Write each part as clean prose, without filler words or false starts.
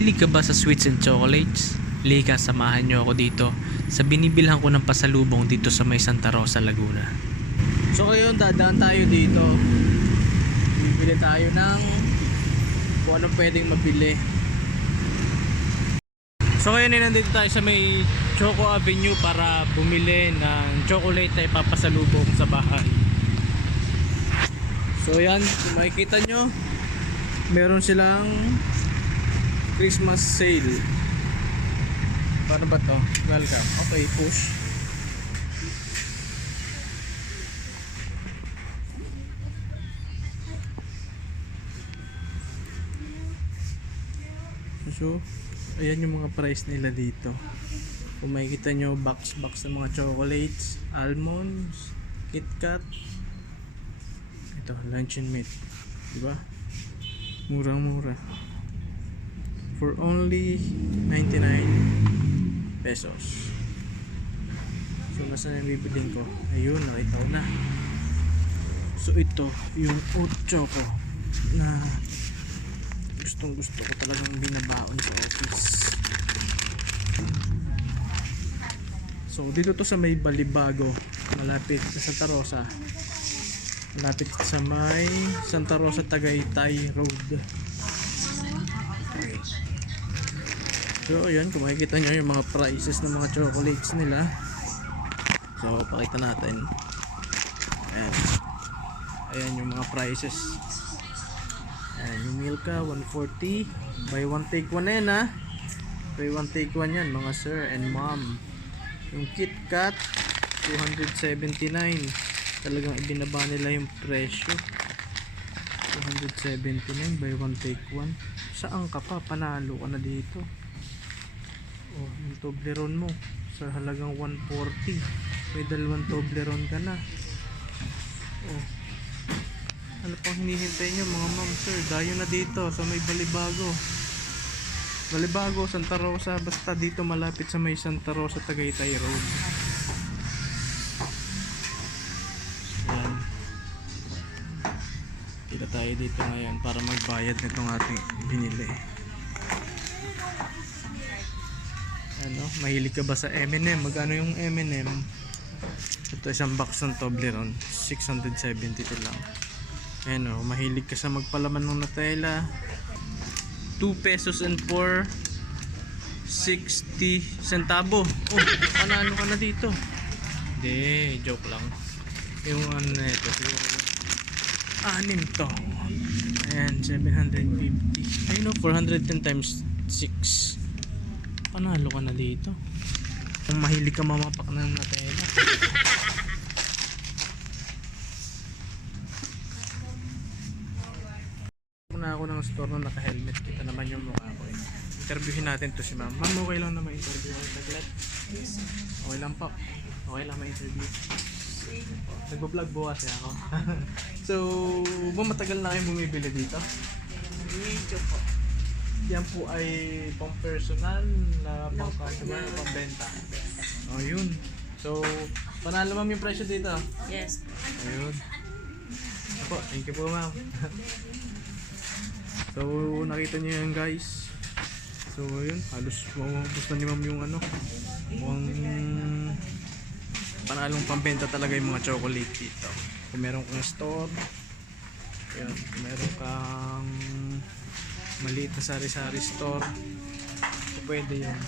Hilig ka ba sa sweets and chocolates? Lika, samahan nyo ako dito sa binibilhan ko ng pasalubong dito sa may Santa Rosa, Laguna. So ngayon, dadaan tayo dito. Bibili tayo ng kung ano pwedeng mabili. So ngayon ay nandito tayo sa may Choco Avenue para bumili ng chocolate na ipapasalubong sa bahay. So yan, kung makikita nyo, meron silang Christmas sale. Paano ba to? Welcome. Okay, push. So, ayan yung mga price nila dito. Kung makikita nyo, box ng mga chocolates, almonds, KitKat. Ito, luncheon meat. Diba? Murang-mura. For only 99 pesos. So, nasaan yung bibilin ko? Ayun, nakita ko na. So, ito, yung oat choco na gustong gusto ko talagang binabaon sa office. So, dito to sa may Balibago, malapit sa Santa Rosa. Malapit sa may Santa Rosa Tagaytay Road. So ayan, kung makikita nyo yung mga prices ng mga chocolates nila. So pakita natin. Ayan, ayan yung mga prices. Ayan, yung Milka 140. Buy one take one na yan, ha. Buy one take one yan mga sir and ma'am. Yung KitKat 279. Talagang ibinaba nila yung presyo. 279, buy one take one. Saan ka pa? Panalo ka na dito. Oh, yung Toblerone mo sa halagang 140. May dalawang Toblerone ka na. Oh, ano pang hinihintay nyo mga ma'am sir? Dayo na dito sa may Balibago, Santa Rosa. Basta dito malapit sa may Santa Rosa Tagaytay Road. Yan. Kita tayo dito ngayon para magbayad nitong ating binili. Ano, mahilig ka ba sa M&M? Magkano yung M&M? Ito isang box ng Toblerone, 672 lang. Ayan o, mahilig ka sa magpalaman ng Nutella, 2 pesos and 4 60 centavo. Oh, panalo ka na dito. Hindi, joke lang. Yung ano na ito, siguro anim to. Ayan, 750. Ayun o, 410 times 6. Panalo ka na dito. Kung mahilig ka mamapak ng Nutella. Muna ako ng store na naka-helmet. Kita naman yung mukha ko. Interviewin natin to si ma'am. Ma'am, okay lang na ma-interview ako saglit? Okay lang po. Okay lang ma-interview. Nagbo-vlog bukas ako. So, matagal na kayong bumibili dito? Medyo po. Yan po ay pang personal na pang customer, pang benta. Oh, yun. So, panalo ma'am yung presyo dito. Yes. Ayun. Apo, thank you po ma'am. So, nakita niyo yan guys. So, yun. Halos maubos na ni ma'am yung ano. Mukhang panalong pambenta talaga yung mga chocolate dito. Kung meron kang store, yan, kung meron kang maliit na sari-sari store, pwede yun.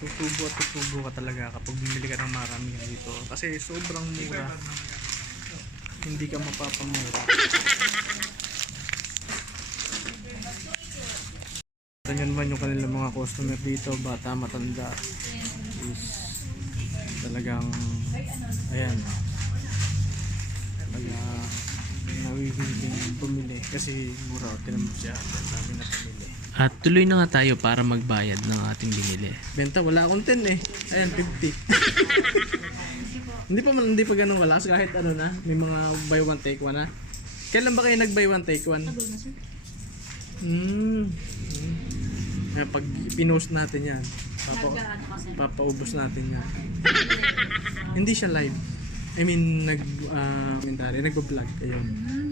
Tutubo ka talaga kapag bumili ka ng marami dito kasi sobrang mura, hindi ka mapapamura. Ganyan man yung kanilang mga customer dito, bata, matanda, is talagang ayan, talaga nawiwiling bumili kasi mura. Tinamog siya, dami na pumili. At tuloy na nga tayo para magbayad ng ating binili. Benta, wala akong 10 eh. Ayan, 50. Hindi pa ganun wala. Kasi kahit ano na, may mga buy one take one na. Kailan ba kayo nag buy one take one? Pag pinost natin yan, papaubos natin yan. Hindi siya live. I mean, nag-vlog. Ayun.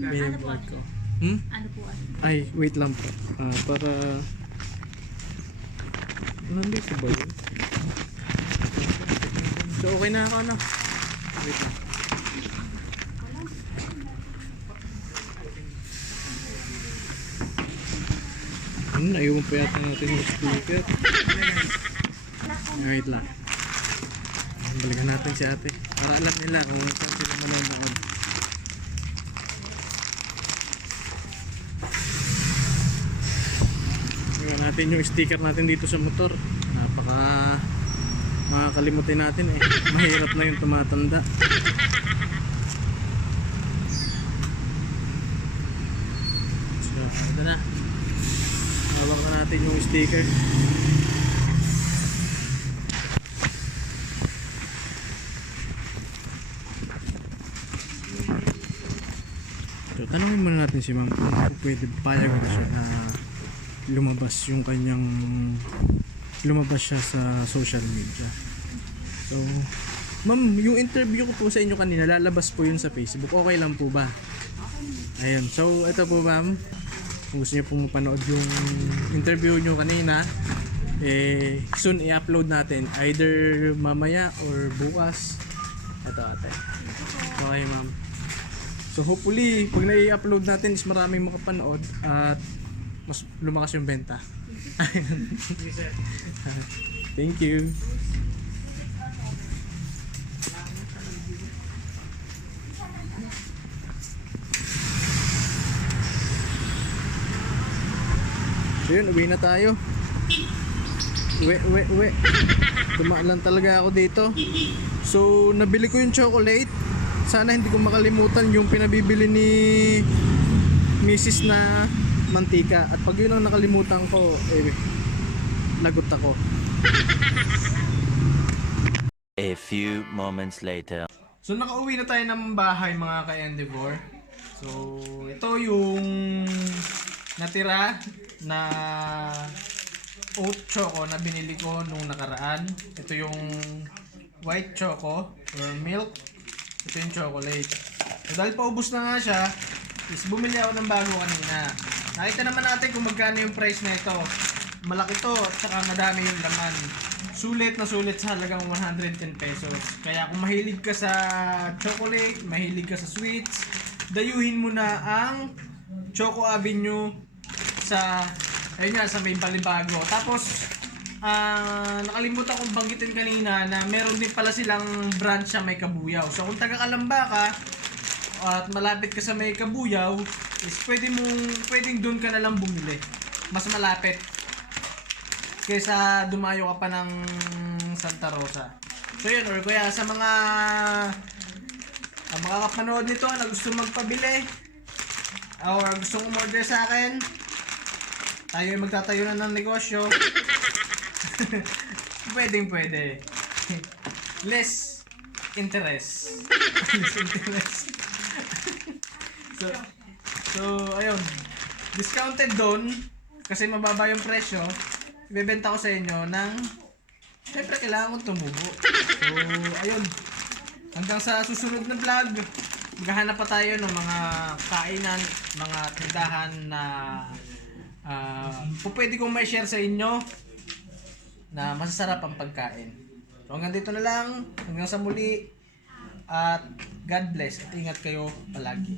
May vlog ko. Ano po? Ay, wait lang po. Para Nandito ba yun? So okay na ako na. Wait lang. Ayun pa yata natin yung speaker. Wait lang. Balikan natin si ate. Para alam nila kung saan sila manonood. Balikan natin yung sticker natin dito sa motor. Napaka makakalimutin natin eh. Mahirap na yung tumatanda. So, ito na. Hawak na natin yung sticker. So, tanongin muna natin si ma'am kung pwede payag na siya na lumabas yung kanyang lumabas siya sa social media. So, ma'am, yung interview ko po sa inyo kanina, lalabas po yun sa Facebook. Okay lang po ba? Ayun. So, ito po ma'am. Kung gusto nyo pong mapanood yung interview nyo kanina, soon i-upload natin. Either mamaya or bukas. Ito ate. Okay ma'am. So hopefully, pag na-i-upload natin is maraming makapanood at mas lumakas yung benta. Thank you. So yun, uwi na tayo. Uwi. Dumaan lang talaga ako dito. So, nabili ko yung chocolate. Sana hindi ko makalimutan yung pinabibili ni Mrs. na mantika. At pag yun ang nakalimutan ko, lagot ako. A few moments later. So nakauwi na tayo ng bahay mga ka-Endeavor. So ito yung natira na oat choco na binili ko nung nakaraan. Ito yung white choco or milk. Ito yung chocolate. So dahil paubos na nga siya, is bumili ako ng bago kanina. Nakita naman natin kung magkano yung price na ito. Malaki to at saka madami yung laman. Sulit na sulit sa halagang 110 pesos. Kaya kung mahilig ka sa chocolate, mahilig ka sa sweets, dayuhin mo na ang Choco Avenue sa ayun nga, sa may Balibago. Tapos nakalimutan kong banggitin kanina na meron din pala silang branch sa May Kabuyaw. So kung taga Kalamba ka at malapit ka sa May Kabuyaw, is pwedeng doon ka na lang bumili. Mas malapit kaysa dumayo ka pa ng Santa Rosa. So yun, or kaya sa mga makakapanood nito na gusto magpabili or gusto umorder sa akin, tayo ay magtatayo na ng negosyo. Pwede. Less interest. Less interest. So ayun, discounted doon kasi mababa yung presyo. Ibebenta ko sa inyo ng syempre kailangan kong tumubo. So ayun, hanggang sa susunod na vlog, maghahanap pa tayo ng mga kainan, mga tindahan na pwede kong may share sa inyo na masasarap ang pagkain. So hanggang dito na lang, hanggang sa muli, at God bless at ingat kayo palagi.